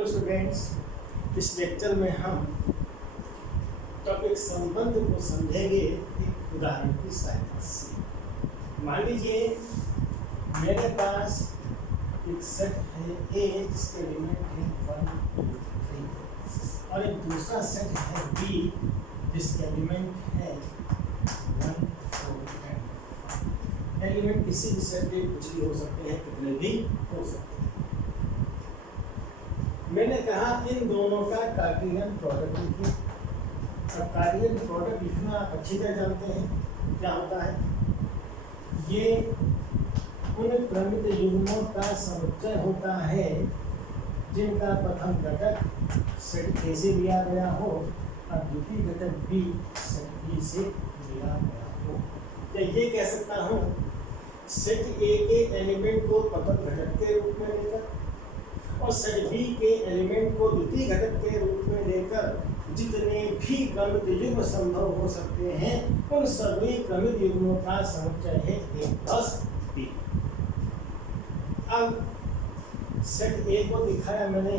Hello students, इस lecture में हम टॉपिक संबंध को समझेंगे एक उदाहरण की सहायता से। मान लीजिए मेरे पास एक सेट है ए जिसके एलिमेंट है 1, 2, 3 और एक दूसरा सेट है बी जिसके एलिमेंट है 1, 4 एंड एलिमेंट किसी भी सेट के कुछ भी हो सकते हैं, कितने भी हो सकते हैं। मैंने कहा इन दोनों का कार्टेशियन प्रोडक्ट लिखिए। अब कार्टेशियन प्रोडक्ट लिखना आप अच्छी तरह जानते हैं क्या होता है। ये उन क्रमित युग्मों का समुच्चय होता है जिनका प्रथम घटक सेट ए से लिया गया हो और द्वितीय घटक बी सेट बी से लिया गया हो। तो ये कह सकता हूँ सेट ए के एलिमेंट को प्रथम घटक के रूप में लेकर और सेट बी के एलिमेंट को द्वितीय घटक के रूप में लेकर जितने भी क्रमित युग्म संभव हो सकते हैं उन सभी क्रमित युग्मों का समुच्चय है ए प्लस बी। अब सेट ए को दिखाया मैंने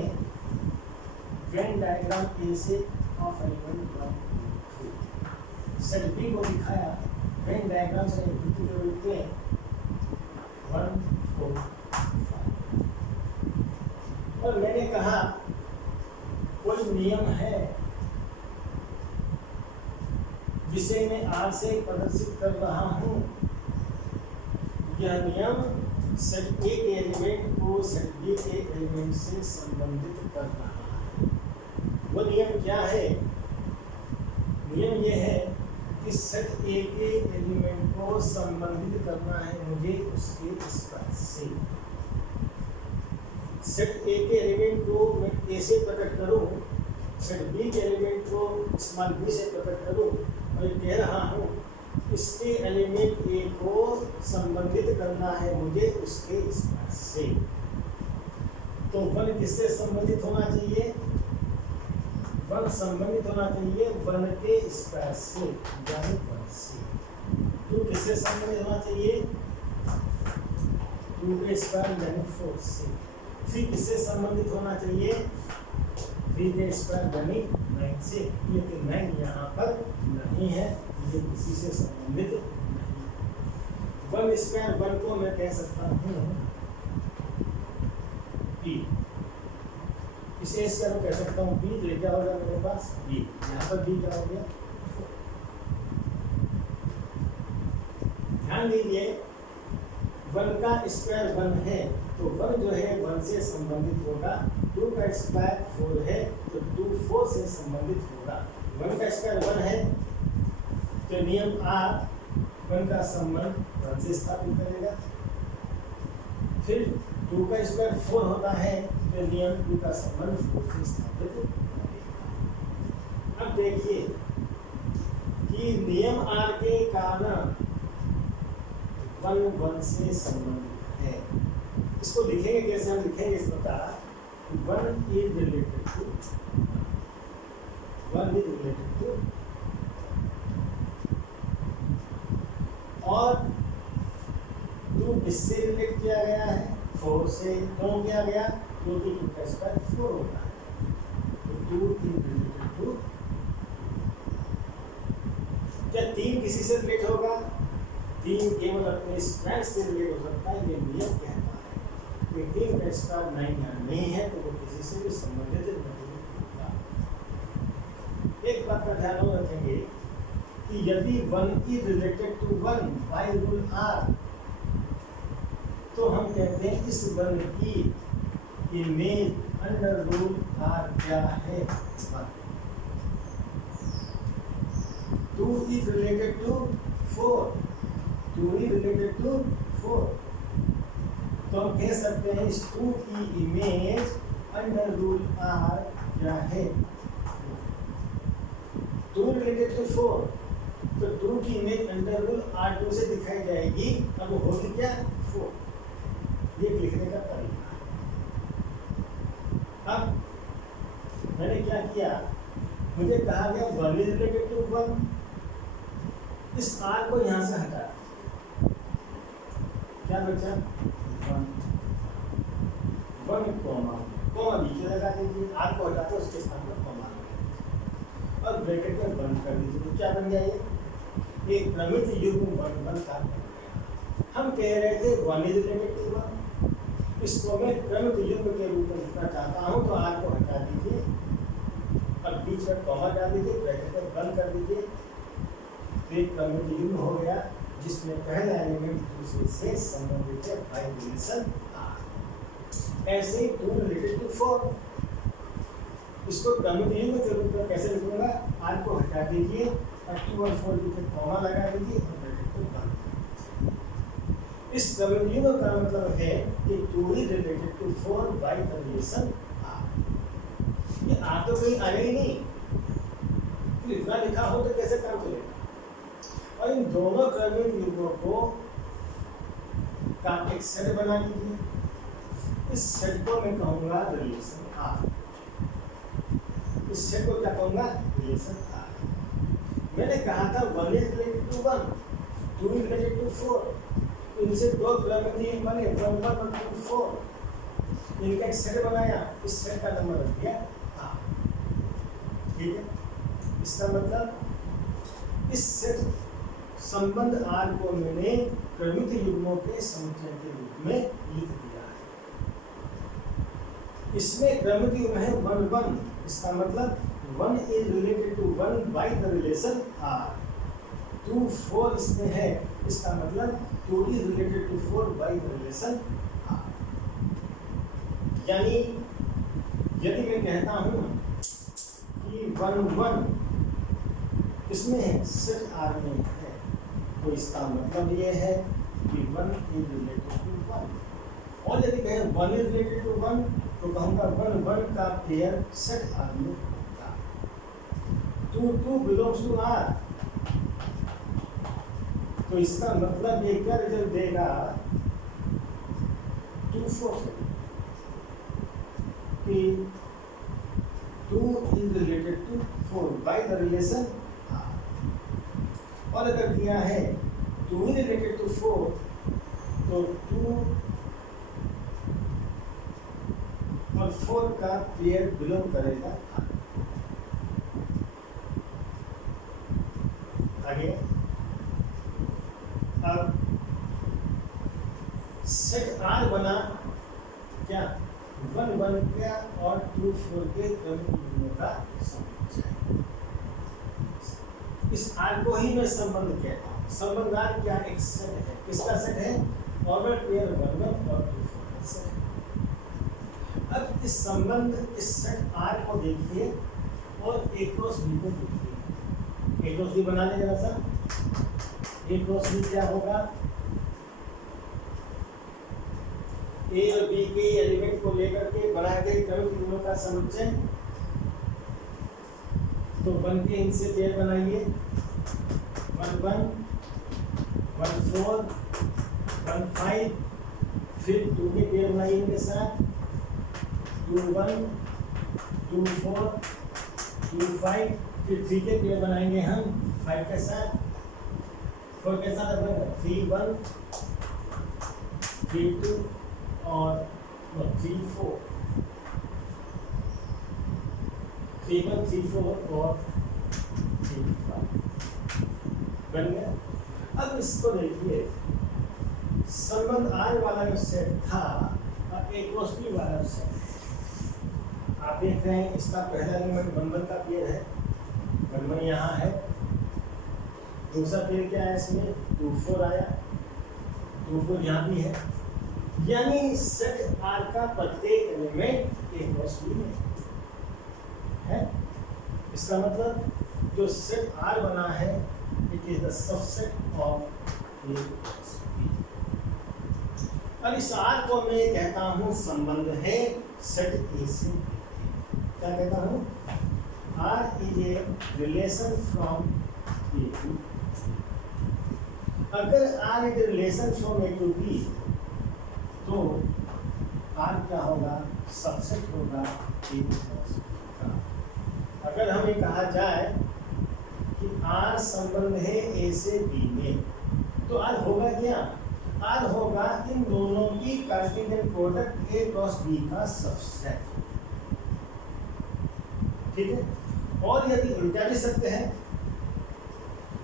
वेन डायग्राम ए से ऑफ एलिमेंट 1, 2, 3। सेट बी को दिखाया वेन डायग्राम से द्वितीय के रूप में 1, 4, 5। और मैंने कहा कोई नियम है जिसे मैं आर से प्रदर्शित कर रहा हूँ। यह नियम सेट ए के एलिमेंट को सेट बी के एलिमेंट से संबंधित कर रहा है। वो नियम क्या है? नियम यह है कि सेट ए के एलिमेंट को संबंधित करना है मुझे उसके स्पर्श से। सेट ए के एलिमेंट को मैं ए से प्रकट करूं, सेट बी के एलिमेंट को स्मॉल बी से प्रकट करूं और ये कह रहा हूं इसके एलिमेंट ए को संबंधित करना है मुझे उसके स्पर्श से। तो वन किससे संबंधित होना चाहिए? वन संबंधित होना चाहिए वन के स्पर्श से यानी वन से। टू किससे संबंधित होना चाहिए? टू के स्पर्श यानी 4 से। 3 किससे संबंधित होना चाहिए? 3 के स्क्वायर यानी 9 से। लेकिन 9 यहाँ पर नहीं है, ये किसी से संबंधित नहीं। 1 स्क्वायर 1 को मैं कह सकता हूँ बी, इसे स्क्वायर को कह सकता हूँ बी। तो क्या होगा मेरे पास बी, यहाँ पर बी क्या हो गया? ध्यान दीजिए 1 का स्क्वायर 1 है तो 1 जो है 1 से संबंधित होगा। 2 का स्क्वायर 4 है तो 2 4 से संबंधित होगा। 1 का स्क्वायर 1 है तो नियम R 1 का संबंध 1 से स्थापित करेगा। फिर 2 का स्क्वायर 4 होता है तो नियम 2 का संबंध 4 से स्थापित करेगा। अब देखिए कि नियम R के कारण 1 से संबंधित है। इसको लिखेंगे कैसे? हम लिखेंगे इस प्रकार 1 is related to 1 is related to और 2 किससे रिलेट किया गया है? 4 से। क्यों किया गया? क्योंकि 2 का स्क्वायर 4 होता है। तो 2 is related to। क्या 3 किसी से रिलेट होगा? 3 केवल अपने स्क्वायर से रिलेट हो सकता है, ये नियम कहता है। 3 का स्क्वायर 9 यहाँ नहीं है तो वो किसी से भी संबंधित नहीं होगा। एक बात का ध्यान रखेंगे कि यदि 1 is related to 1 by rule R तो हम कहते हैं इस 1 की इमेज अंडर रूल R क्या है? 1। 2 is related to 4, 2 is related to 4 तो हम कह सकते हैं इस 2 की इमेज अंडर रूल R क्या है? 2 रिलेटेड टू 4 तो 2 की इमेज अंडर रूल R2 से दिखाई जाएगी। अब होगी क्या? 4। ये लिखने का तरीका है। अब मैंने क्या किया, मुझे कहा गया 1 इज रिलेटेड टू 1, इस R को यहाँ से हटा, क्या बचा? 1 1 कॉमा कोमा नीचे लगा दीजिए, आर को हटा के उसके स्थान पर कोमा लगा दीजिए और ब्रैकेट में बंद कर दीजिए। तो क्या बन गया ये क्रमित युग्म 1 1 का बन गया। हम कह रहे थे 1 इज रिलेटेड टू 1, इसको मैं क्रमित युग्म के रूप में लिखना चाहता हूँ तो आर को हटा दीजिए और बीच में कॉमा डाल दीजिए, ब्रैकेट में बंद कर दीजिए। तो एक क्रमित युग्म हो गया जिसमें पहला एलिमेंट दूसरे से संबंधित है बाय रिलेशन आर। ऐसे ही 2 रिलेटेड टू 4, इसको क्रमित युग्म के रूप में कैसे लिखूंगा, आर को हटा दीजिए और 2 और 4 बीच में कॉमा लगा दीजिए और ब्रैकेट को बंद कर दीजिए। इस क्रमित युग्म का मतलब है कि 2 is related to 4 by the relation R. ये आर तो कहीं आया ही नहीं, तो इतना लिखा हो तो कैसे काम चलेगा। और इन दोनों क्रमित युग्मों को का एक सेट बना लीजिए। इस सेट को मैं कहूंगा रिलेशन आर। इस सेट को क्या कहूंगा, रिलेशन आर। मैंने कहा था 1 is related to 1, 2 is related to 4। इनसे दो क्रमित युग्म बने 1 1 और 2 4। इनका एक सेट बनाया, इस सेट का नंबर रख दिया आर। ठीक है, इसका मतलब इस सेट संबंध आर को मैंने क्रमित युग्मों के समुच्चय के रूप में लिख दिया है। इसमें क्रमित युग्म है 1 1, इसका मतलब 1 is related to 1 by the relation R. 2 4 इसमें है, इसका मतलब 2 is related to 4 by the relation R. यानी यदि मैं कहता हूं कि 1 1 इसमें है, सेट आर में है, तो इसका मतलब ये है कि 1 इज रिलेटेड टू 1। और यदि कहें 1 इज रिलेटेड टू 1 तो कहूँगा 1 1 का पेयर सेट आर में होगा। 2 2 बिलोंग्स टू आर, तो इसका मतलब ये क्या रिजल्ट देगा, 2 4 कि 2 is related to 4 by the relation R. और अगर दिया है 2 इज रिलेटेड टू 4 तो 2 और 4 का पेयर बिलोंग करेगा आर। आगे अब सेट आर बना क्या, 1 1 का और 2 4 के क्रमित युग्मों का समुच्चय। इस आर को ही मैं संबंध कहता हूँ। संबंध आर क्या, एक सेट है। किसका सेट है, ऑर्डर पेयर 1 1 और 2 4 का सेट। अब इस संबंध, इस सेट आर को देखिए और ए क्रॉस बी को देखिए। ए क्रॉस बी बना लें जरा सा। ए क्रॉस बी क्या होगा, ए और बी के एलिमेंट को लेकर के बनाए गए क्रमित युग्मों का समुच्चय। तो 1 के इनसे पेयर बनाइए, 1 1 1 4 1 5, फिर 2 के पेयर बनाइए इनके साथ, 2 1 2 4 2 5, फिर 3 के पेयर बनाएंगे हम 5 के साथ, 4 के साथ बनेगा 3 1 3 2 और 3 4, 3 1 3 4 और 3 5 बन गया। अब इसको देखिए, संबंध आर वाला जो सेट था और ए क्रॉस बी वाला सेट, आप देख रहे हैं इसका पहला एलिमेंट 1 1 का पेयर है, 1 1 यहाँ है। दूसरा पेयर क्या है इसमें, 2 4 आया, 2 4 यहाँ भी है। यानी सेट आर का प्रत्येक एलिमेंट ए क्रॉस बी में है। इसका मतलब जो सेट आर बना है it is the subset of A cross B. और इस आर को मैं कहता हूँ संबंध है सेट ए से। क्या कहता हूँ, R is a relation from A to. अगर R is a relation from A to B तो आर क्या होगा, सबसेट होगा ए क्रॉस बी का। अगर हमें कहा जाए कि आर संबंध है ए से बी में, तो आर होगा क्या, आर होगा इन दोनों की Cartesian product A cross B का सबसेट। ठीक है। और यदि उल्टा भी सत्य है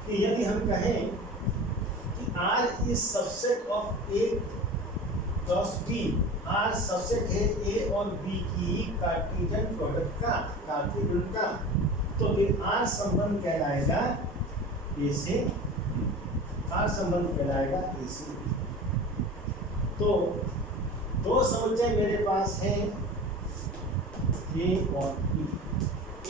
कि यदि हम कहें कि R is subset of A cross B, R subset है A और B की कार्टेशियन प्रोडक्ट का, कार्टेशियन का, तो फिर R संबंध कहलाएगा A से, R संबंध कहलाएगा A से। तो दो समुच्चय मेरे पास हैं A और B,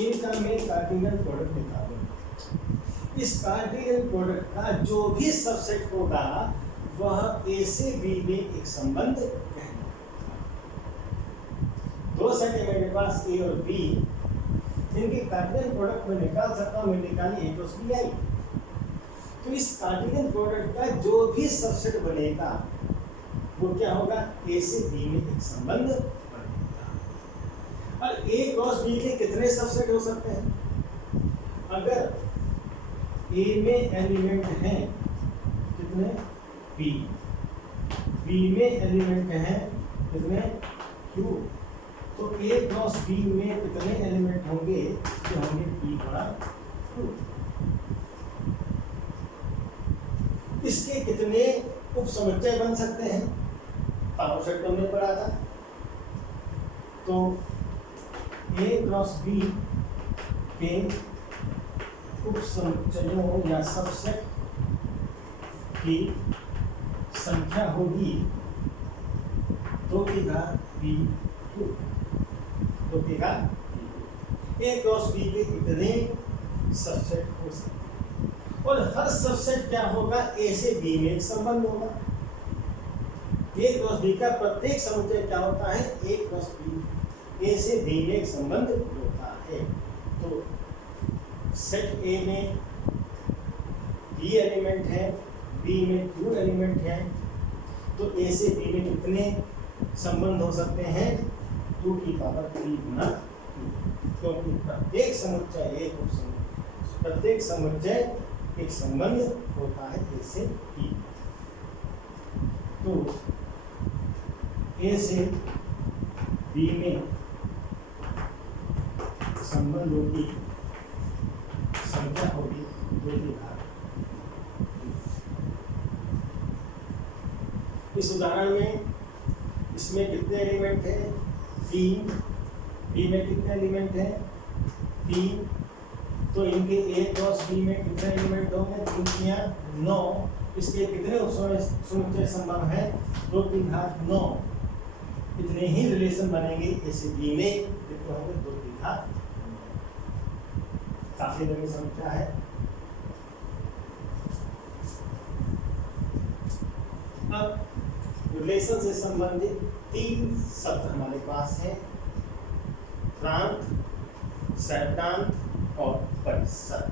इनका मैं कार्टेशियन प्रोडक्ट निकालूंगा। इस कार्टेशियन प्रोडक्ट का जो भी सबसेट होगा वह A से B में एक संबंध कहलाएगा। दो सेट है मेरे पास A और B, इनके कार्टेशियन प्रोडक्ट में निकाल सकता हूँ, मैं निकाली A क्रॉस B आई। तो इस कार्टेशियन प्रोडक्ट का जो भी सबसेट बनेगा वो क्या होगा, A से B में एक संबंध बनेगा। और A क्रॉस B के कितने सबसेट हो सकते हैं? अगर A में एलिमेंट हैं कितने, B, B में एलिमेंट हैं कितने, Q, तो A क्रॉस B में कितने एलिमेंट होंगे, जो होंगे P गुणा Q। इसके कितने उप समुच्चय बन सकते हैं, पावर सेट हमने पढ़ा था। तो A क्रॉस B के उप समुच्चयों या सबसेट की संख्या होगी 2 की घात B2, 2 की घात A क्रॉस B के इतने सबसेट हो सकते हैं। और हर सबसेट क्या होगा, A से B में एक संबंध होगा। A क्रॉस B का प्रत्येक समुच्चय क्या होता है, A क्रॉस B, A से B में एक संबंध होता है। तो सेट A में B एलिमेंट है, B में Q एलिमेंट है, तो A से B में कितने संबंध हो सकते हैं, 2 की पावर 3 गुना Q, क्योंकि प्रत्येक समुच्चय एक उप समुच्चय, प्रत्येक समुच्चय एक संबंध होता है A से B। तो A से B में संबंधों की संख्या होगी 2 की घात। इस उदाहरण में इसमें कितने एलिमेंट हैं, 3, B में कितने एलिमेंट हैं, 3, तो इनके A क्रॉस B में कितने एलिमेंट होंगे, 3 9, इसके कितने समुच्चय संबंध हैं, 2 की घात 9, इतने ही रिलेशन बनेंगे A से B में, कितने होंगे, 2 की घात। काफी लंबी संख्या है। अब रिलेशन से संबंधित 3 शब्द हमारे पास हैं, प्रांत, सैद्धांत और परिसर।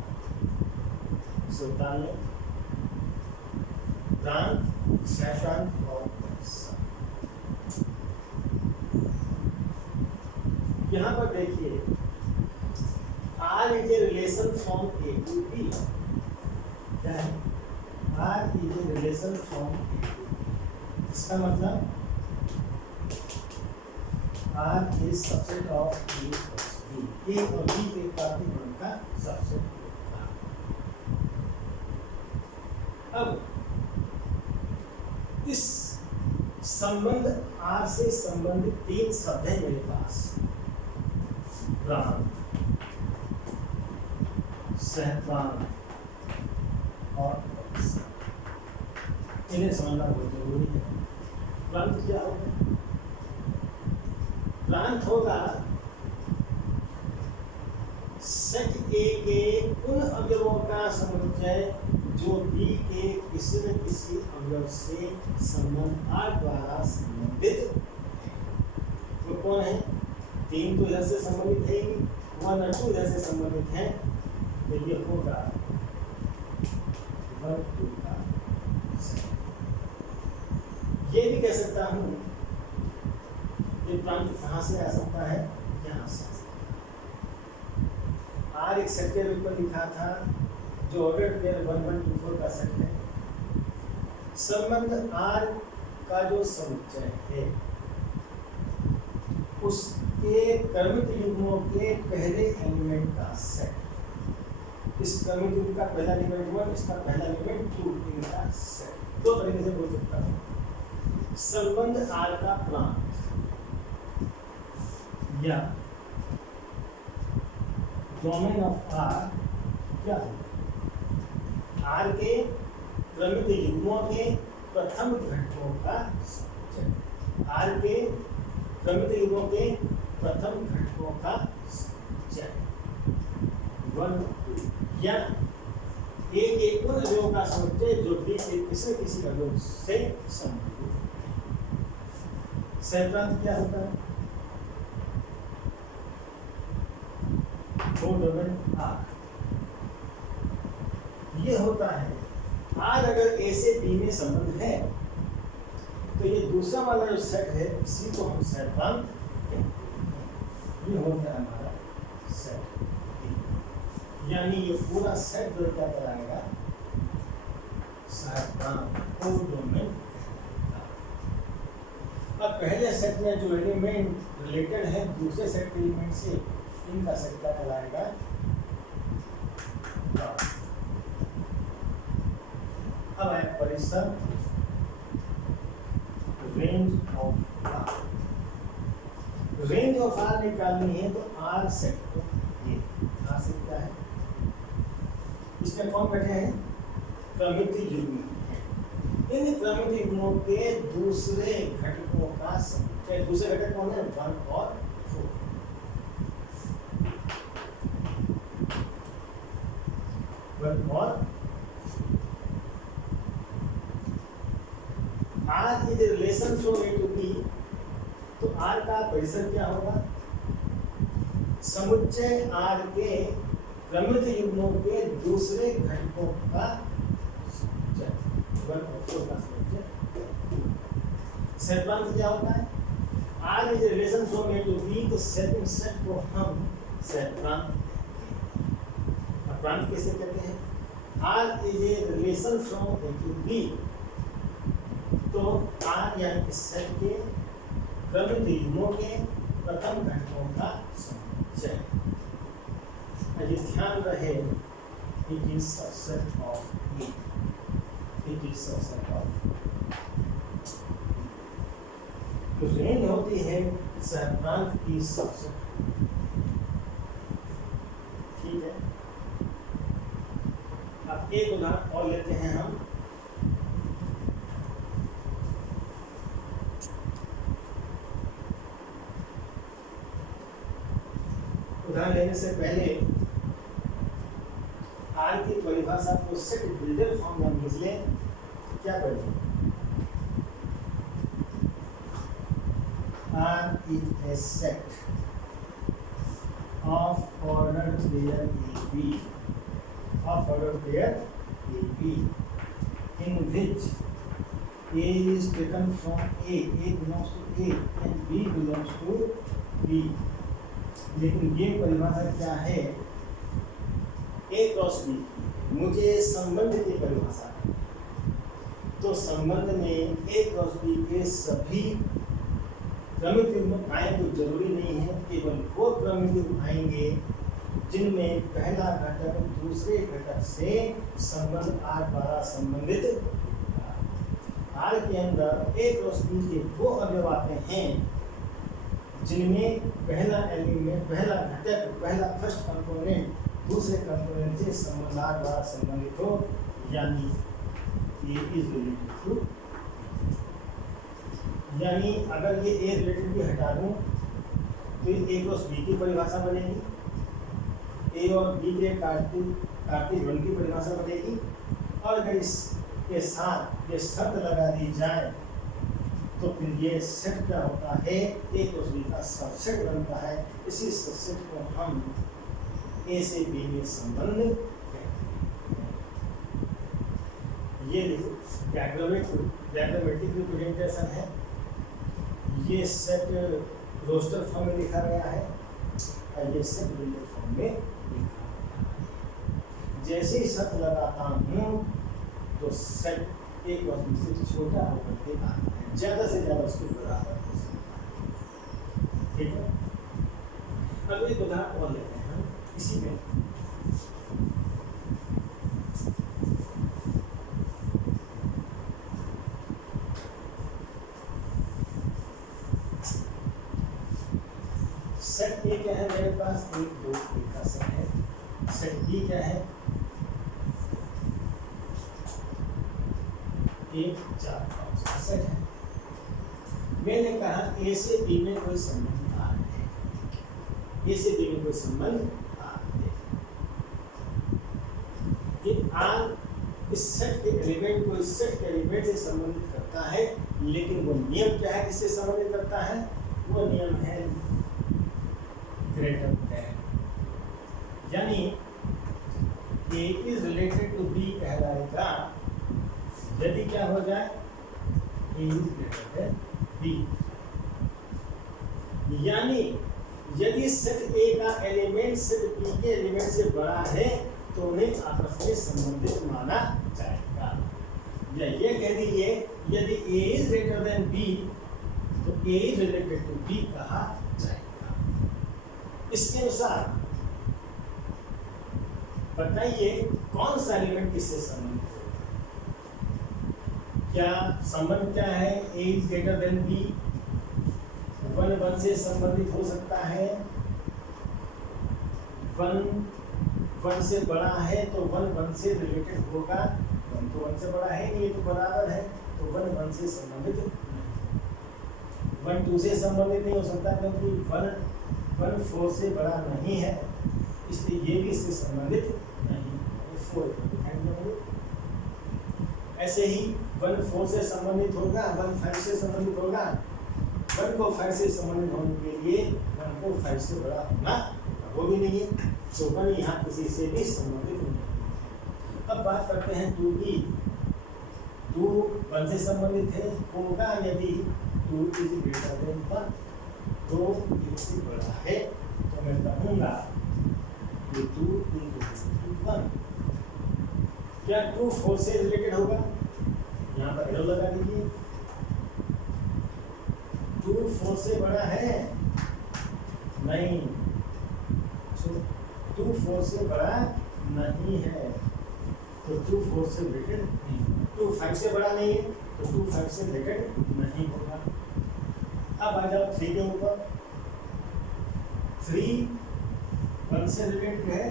सुल्तान प्रांत, सैद्धांत और परिसर। यहाँ पर देखिए, R is a relation from A to B। क्या है? R is a relation from A to B। इसका मतलब R is subset of A plus B। A और B के कार्टेशियन का सबसेट होगा। अब इस संबंध R से संबंधित 3 शब्द हैं मेरे पास, प्रांत, सैद्धांत और परिसर। इन्हें समझना बहुत जरूरी है। प्रांत क्या होगा? प्रांत होगा सेट A के उन अवयवों का समुच्चय जो B के किसी न किसी अवयव से संबंध R द्वारा संबंधित है। वो कौन है? 3 तो इधर से संबंधित है, 1 और 2 इधर से संबंधित है, तो ये होगा 1 2 का सेट। ये भी कह सकता हूँ ये प्रांत कहाँ से आ सकता है, यहाँ से आ सकता है। R एक सेट के रूप में लिखा था जो ऑर्डर पेयर 1 1 2 4 का सेट है। संबंध R का जो समुच्चय है उस के क्रमित युग्मों के पहले एलिमेंट का सेट। इस क्रमित युग्म का पहला एलिमेंट 1, इसका पहला एलिमेंट 2, इनका सेट। दो तरीके से बोल सकता हूँ। संबंध आर का प्रांत या डोमेन ऑफ आर क्या है? आर के क्रमित युग्मों के प्रथम घटकों का संचय। आर के क्रमित युग्मों के प्रथम घटकों का संचय 1 2 या एक उन अवयवों का समुच्चय जो भी किसी न किसी अवयव से संबंधित है। सहप्रांत क्या होता है? वो डोमेन आर ये होता है। आर अगर ए से बी में संबंध है तो ये दूसरा वाला जो सेट है इसी को हम सहप्रांत कहते हैं। ये होता है हमारा सेट, यानी ये पूरा सेट जो क्या कराएगा? सहप्रांत को डोमेन। अब पहले सेट में जो एलिमेंट रिलेटेड है दूसरे सेट के एलिमेंट से, इनका सेट क्या कराएगा? अब आया परिसर, range of R. Range of R निकालनी है तो आर सेट को ये आर सेट क्या है? इसमें कौन बैठे हैं? क्रमित युग्म। इन क्रमित युग्मों के दूसरे घटकों का समुच्चय। दूसरे घटक कौन है? 1 और 4। 1 और R is relation from A to B, तो आर का परिसर क्या होगा? समुच्चय आर के क्रमित युग्मों के दूसरे घटकों का समुच्चय 1 और 4 का समुच्चय। सहप्रांत क्या होता है? R is relation from A to B, तो सेटिंग सेट को हम सहप्रांत कहते हैं। प्रांत कैसे कहते हैं? R is a relation from A to B, तो आर यानी इस सेट के क्रमित युग्मों के प्रथम घटकों का समुच्चय। ये ध्यान रहे, it is subset of A, it is subset of. तो रेंज होती है सहप्रांत की सबसेट। ठीक है, अब एक उदाहरण और लेते हैं हम। उदाहरण लेने से पहले आर की परिभाषा को सेट बिल्डर फॉर्म में लिख लें। क्या करें? R is a set of order pair A B, of order pair A B, in which A is taken from A belongs to A and B belongs to B. लेकिन ये परिभाषा क्या है? A cross B. मुझे संबंध की परिभाषा है, तो संबंध में ए क्रॉस बी के सभी क्रमित युग्म आए तो जरूरी नहीं है, केवल वो क्रमित युग्म आएंगे जिनमें पहला घटक दूसरे घटक से संबंध आर द्वारा संबंधित। आर के अंदर ए क्रॉस बी के वो अवयव आते हैं जिनमें पहला एलिमेंट, पहला घटक, पहला फर्स्ट कंपोनेंट दूसरे कंपोनेंट से संबंधार द्वारा संबंधित हो, यानी ये इज रिलेटेड टू। यानी अगर ये ए रिलेटेड भी हटा दूं तो ए क्रॉस बी की परिभाषा बनेगी, ए और बी के कार्टेशियन की परिभाषा बनेगी। और अगर इसके साथ ये शर्त लगा दी जाए तो फिर ये सेट क्या होता है? ए क्रॉस बी का सबसेट बनता है। इसी सबसेट को हम ए से बी में संबंध कहते हैं। ये डायग्रामेटिक रिप्रेजेंटेशन है। ये सेट रोस्टर फॉर्म में लिखा गया है और ये सेट बिल्डर फॉर्म में लिखा गया है। जैसे ही शर्त लगाता हूँ तो सेट एक वस्तु से छोटा होकर के आता है, ज़्यादा से ज़्यादा उसके बराबर हो सकता है। ठीक है, अब एक उदाहरण और लेते हैं हम इसी में। सेट ए क्या है मेरे पास, 1 2 3 का सेट है। सेट बी क्या है, 1 4 5 का सेट है। मैंने कहा ए से बी में कोई संबंध आ रहे हैं, ए से बी में कोई संबंध आ रहे हैं। ये आर इस सेट के एलिमेंट को इस सेट के एलिमेंट से संबंधित करता है, लेकिन वो नियम क्या है जिससे संबंधित करता है, वो नियम है ग्रेटर देन, यानी ए इज रिलेटेड टू बी कहलाएगा यदि क्या हो जाए, ए इज ग्रेटर देन बी, यानी यदि सेट ए का एलिमेंट सेट बी के एलिमेंट से बड़ा है तो उन्हें आपस में संबंधित माना जाएगा। या ये कह दीजिए यदि ए इज ग्रेटर देन बी तो ए इज रिलेटेड टू बी कहा जाएगा। इसके अनुसार बताइए कौन सा एलिमेंट किससे संबंधित है? क्या संबंध क्या है, ए इज ग्रेटर देन बी 1 1 से संबंधित हो सकता है, 1 1 से बड़ा है तो 1 1 से रिलेटेड होगा, 1 तो 1 से बड़ा है नहीं, ये तो बराबर है, तो 1 1 से संबंधित नहीं, 1 2 से संबंधित नहीं हो सकता क्योंकि 1 4 से बड़ा नहीं है, इसलिए ये भी इससे संबंधित नहीं है, 4 ऐसे ही 1 4 से संबंधित होगा, 1 5 से संबंधित होगा, 1 को 5 से संबंधित होने के लिए 1 को 5 से बड़ा होना वो भी नहीं है, तो 1 यहाँ किसी से भी संबंधित नहीं है। अब बात करते हैं 2 की, 2 1 से संबंधित है होगा यदि 2 इज ग्रेटर देन 1, 2 1 से बड़ा है तो मैं कहूँगा कि 2 इज ग्रेटर देन 1। क्या 2 4 से रिलेटेड होगा, यहाँ पर एरो लगा दीजिए, 2 4 से बड़ा है नहीं, 2 4 से बड़ा नहीं है तो 2 4 से रिलेटेड नहीं, 2 5 से बड़ा नहीं है तो 2 5 से रिलेटेड नहीं होगा। अब आ जाओ 3 के ऊपर, 3 1 से रिलेटेड है,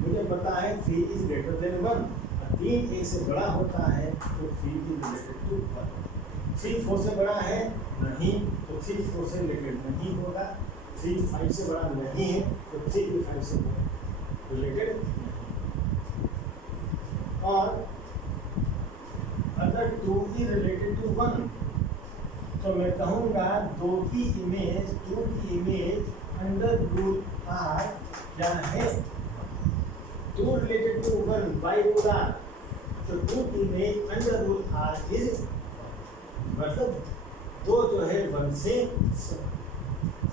मुझे पता है 3 इज ग्रेटर देन 1, 3 1 से बड़ा होता है तो 3 इज रिलेटेड टू 1। 3 4 से बड़ा है नहीं तो 3 4 से रिलेटेड नहीं होगा, 3 5 से बड़ा नहीं है तो 3 भी 5 से रिलेटेड नहीं। और अगर 2 इज रिलेटेड टू 1 तो मैं कहूँगा 2 की इमेज अंडर रूट आर क्या है, 2 related to 1 by root R, तो 2 की image under root R is, मतलब 2 जो है 1 से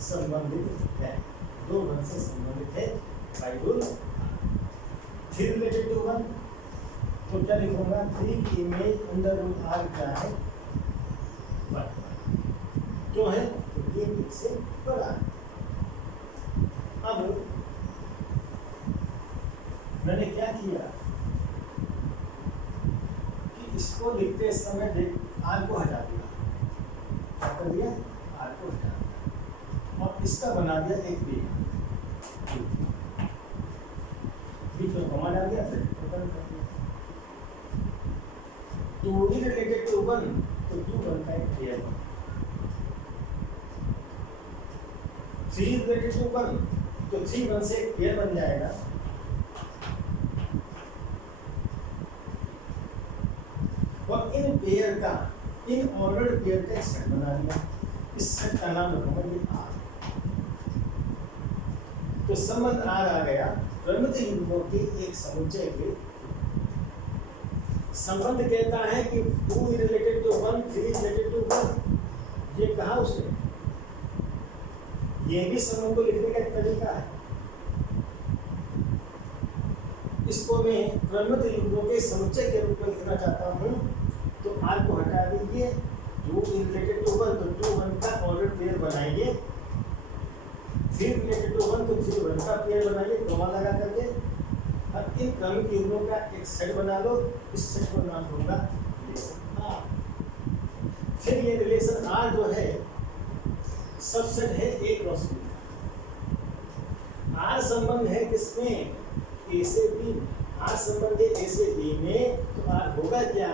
संबंधित है, 2 1 से संबंधित है by root R. 3 related to 1 तो क्या लिखूंगा, 3 की इमेज अंडर रूट आर क्या है 1, क्यों है तो 3 1 से बड़ा है। अब मैंने क्या किया कि इसको लिखते समय देख आर को हटा दिया, क्या कर दिया, आर को हटा दिया और इसका बना दिया एक बीच में कॉमा डाल दिया, फिर बंद कर दिया। 2 इज रिलेटेड टू 1 तो 2 बनता है पेयर 1, 3 इज रिलेटेड टू 1 तो 3 1 से पेयर बन जाएगा, और इन पेयर का, इन ऑर्डर्ड पेयर का एक सेट बना लिया, इस सेट का नाम रखूंगा ये आर। तो संबंध आर आ गया प्रमित युग्मों के एक समुच्चय के। संबंध कहता है कि 2 is related to 1, 3 is related to 1, ये कहा उसने, ये भी संबंध को लिखने का एक तरीका है। इसको मैं प्रमित युग्मों के समुच्चय के रूप में लिखना चाहता हूँ तो आर को हटा दीजिए, 2 इज रिलेटेड टू 1 तो 2 1 का ऑर्डर पेयर बनाइए, 3 रिलेटेड टू 1 तो 3 1 का पेयर बनाइए कॉमा लगा करके, अब इन क्रमिक युग्मों का एक सेट बना लो, इस सेट को नाम दूंगा रिलेशन R। फिर ये रिलेशन R जो है सबसेट है A क्रॉस B। R संबंध है किसमें? A से B। R संबंध है A से B में, तो R होगा क्या?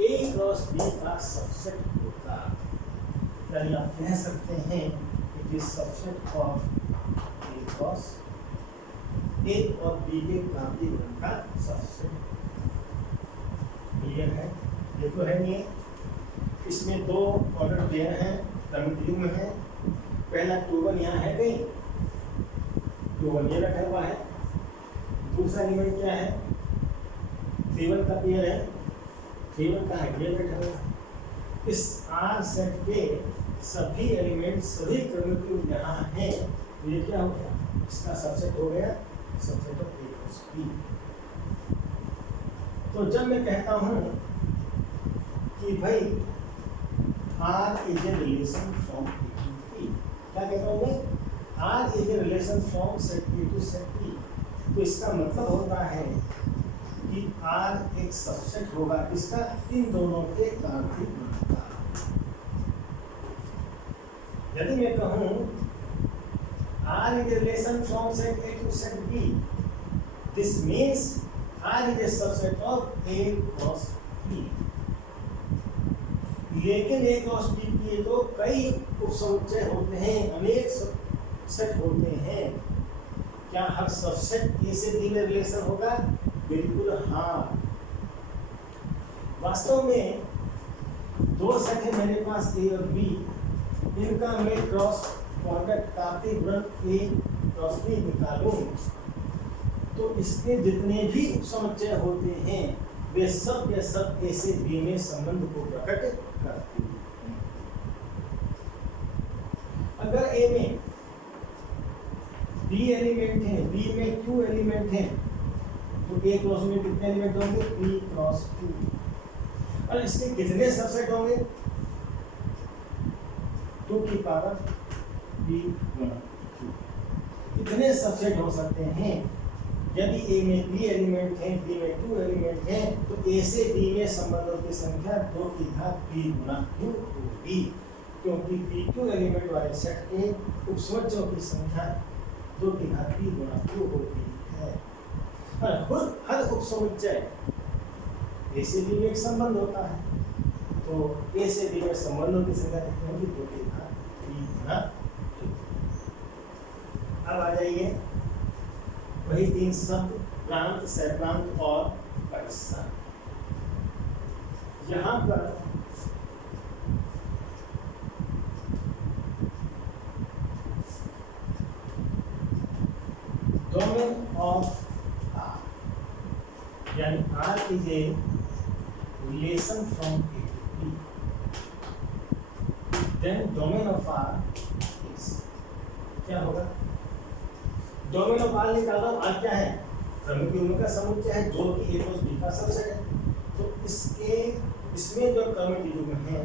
A क्रॉस B का सबसेट होगा। यानी आप कह सकते हैं it is subset of A cross A और B के क्रांति गुण का सबसेट। क्लियर है? ये तो है नहीं, इसमें दो ऑर्डर पेयर हैं, क्रमिक युग्म है। पहला 2 1 यहाँ है कहीं, 2 1 ये रखा हुआ है। दूसरा एलिमेंट क्या है? 3 1 का पेयर है, 3 1 का है ये बैठा हुआ है। इस R सेट के सभी एलिमेंट सभी क्रमिक युग्म यहाँ हैं, तो ये क्या हो गया? इसका सबसेट हो गया subset of A cross B। तो जब मैं कहता हूँ कि भाई R is a relation from A to B, क्या कहता हूँ मैं? R is a relation from set A to set B। तो इसका मतलब होता है कि R एक सबसेट होगा किसका? इन दोनों के कार्तीय गुण का। यदि मैं कहूँ R is a relation from set A to set B, this means R is a subset of A cross B। लेकिन A क्रॉस B के तो कई उपसमुच्चय होते हैं, अनेक सेट होते हैं। क्या हर सबसेट A से B में रिलेशन होगा? बिल्कुल हाँ। वास्तव में दो सेट है मेरे पास A और B, इनका मैं क्रॉस प्रोडक्ट कार्तीय गुणन A क्रॉस B निकालूं तो इसके जितने भी उपसमुच्चय होते हैं वे सब के सब A से B में संबंध को प्रकट करते हैं। अगर A में B एलिमेंट है, B में Q एलिमेंट है, तो A क्रॉस में कितने एलिमेंट होंगे? P cross Q। और इसके कितने सबसेट होंगे? 2 की पावर B गुणा Q। इतने सबसेट हो सकते हैं। यदि A में B एलिमेंट है, B में Q एलिमेंट है, तो A से B में संबंधों की संख्या 2 की घात B गुणा Q होगी, क्योंकि PQ एलिमेंट वाले सेट के उपसमुच्चयों की संख्या 2 की घात B गुणा Q होती है। हर उपसमुच्चय A से B में एक संबंध होता है, तो A से B में संबंधों की संख्या कितनी होगी? 2 की घात B गुणा Q। अब आ जाइए वही 3 शब्द, प्रांत, सैद्धांत और परिसर। यहाँ पर डोमेन ऑफ R, यानी R is a relation from A to B, then domain of R is क्या होगा? डोमेन ऑफ R निकालो। R क्या है? क्रमिक युग्म का समुच्चय है जो कि A क्रॉस B का सबसेट है। तो इसमें जो क्रमिक युग्म हैं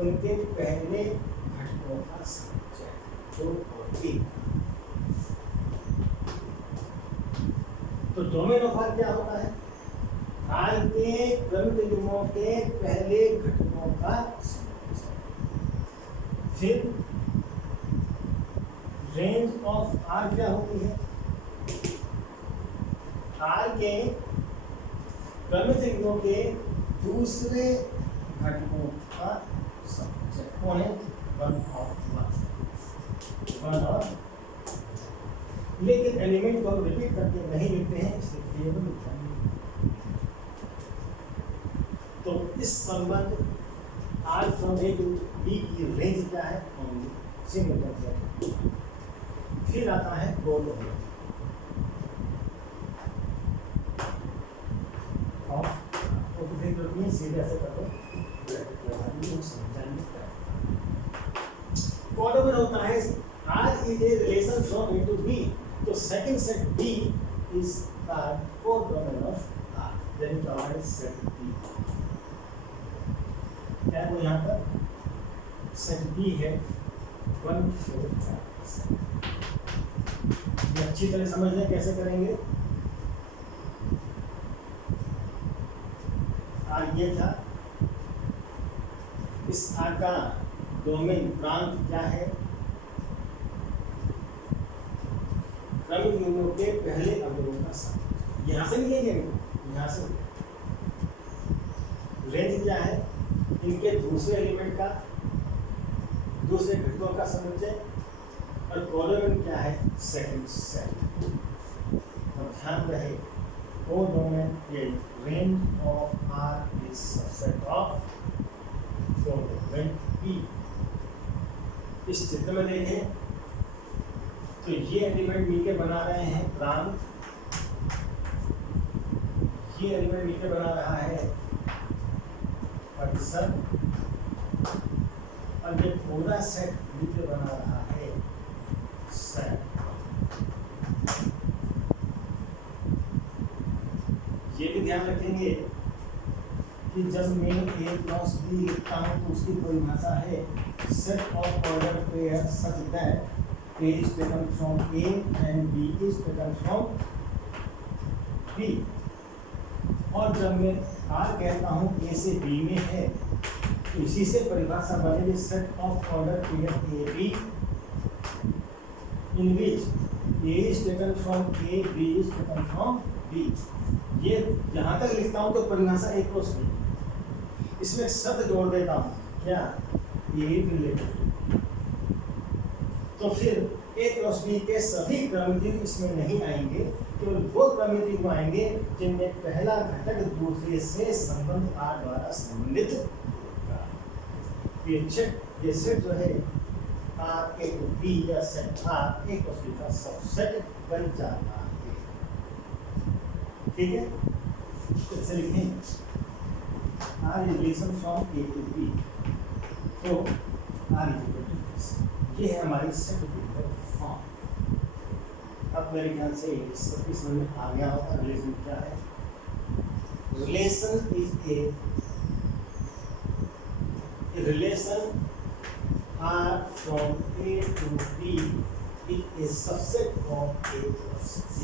उनके पहले घटकों का समुच्चय 2 और 3। तो डोमेन ऑफ R क्या होता है? R के क्रमिक युग्मों के पहले घटकों का समुच्चय। फिर रेंज ऑफ R क्या होती है? R के क्रमिक युग्मों के दूसरे घटकों का समुच्चय कौन है? 1 और 1। लेकिन एलिमेंट को रिपीट करके नहीं लिखते हैं, इसलिए टेबल लिखेंगे। तो इस संबंध R from A to B की रेंज क्या है? Single concept. फिर आता है गोल सीधे ऐसे कर दो, कोडोमेन होता है R is a relation from A to B, तो second set B is the codomain of R, then क्या है सेट B। क्या है यहाँ पर सेट B है 145%। ये अच्छी तरह समझ लें कैसे करेंगे। ये था, इस आर का डोमेन प्रांत क्या है, क्रमिक युग्मों के पहले अवयवों का सम। यहाँ से लिखेंगे, यहाँ से। रेंज क्या है, इनके दूसरे एलिमेंट का, दूसरे घटकों का समुच्चय। और कोडोमेन क्या है, सेकंड सेट। और ध्यान रहे कोडोमेन ये range of R is subset of codomain P. इस चित्र में देखें तो ये एलिमेंट मिलके बना रहे हैं प्रांत, ये एलिमेंट मिलके बना रहा है प्रतिशत, और ये पूरा सेट मिलके बना रहा है सेट। ये भी ध्यान रखेंगे कि जब मैं A क्रॉस B लिखता हूँ तो उसकी परिभाषा है set of order pair such that A is taken from A and B is taken from B। और जब मैं R कहता हूँ A से B में है तो इसी से परिभाषा बनेगी set of order pair A B in which A is taken from A, B is taken from B। ये जहाँ तक लिखता हूँ तो परिभाषा A क्रॉस B, इसमें शब्द जोड़ देता हूँ क्या, A रिलेटेड। तो फिर A क्रॉस B के सभी क्रमिक इसमें नहीं आएंगे, केवल वो क्रमिक आएंगे जिनमें पहला घटक दूसरे से संबंध R द्वारा संबंधित होगा। ये सेट जो है R A to B या set R A cross B का सबसेट बन जाता है। ठीक है, इसे लिखें R is relation from A to B, तो R is equal to this। ये है हमारी सेट बिल्डर फॉर्म। अब मेरे ख्याल से सबकी समझ में आ गया होगा रिलेशन क्या है। Relation is a relation R from A to B is a subset of A plus B।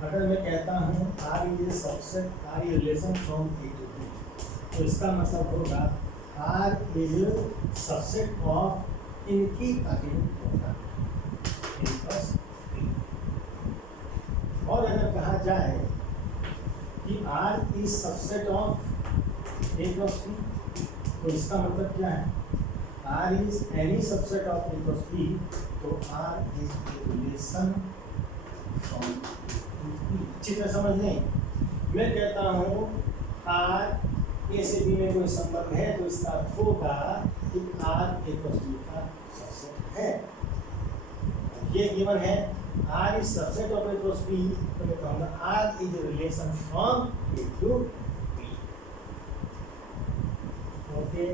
अगर मैं कहता हूँ R is subset, R is relation from A to B, तो इसका मतलब होगा R इज सबसेट ऑफ इनकी कार्टेशियन प्रोडक्ट। और अगर कहा जाए कि R is subset of A cross B, तो इसका मतलब क्या है, R is any subset of A cross B, तो R इज रिलेशन फ्रॉम। अच्छी तरह समझ लें, मैं कहता हूँ R A से B में कोई संबंध है तो इसका अर्थ होगा कि R A क्रॉस B का सबसेट है। ये गिवन है R is subset of A cross B, तो मैं कहूँगा R is relation from A to B। Okay.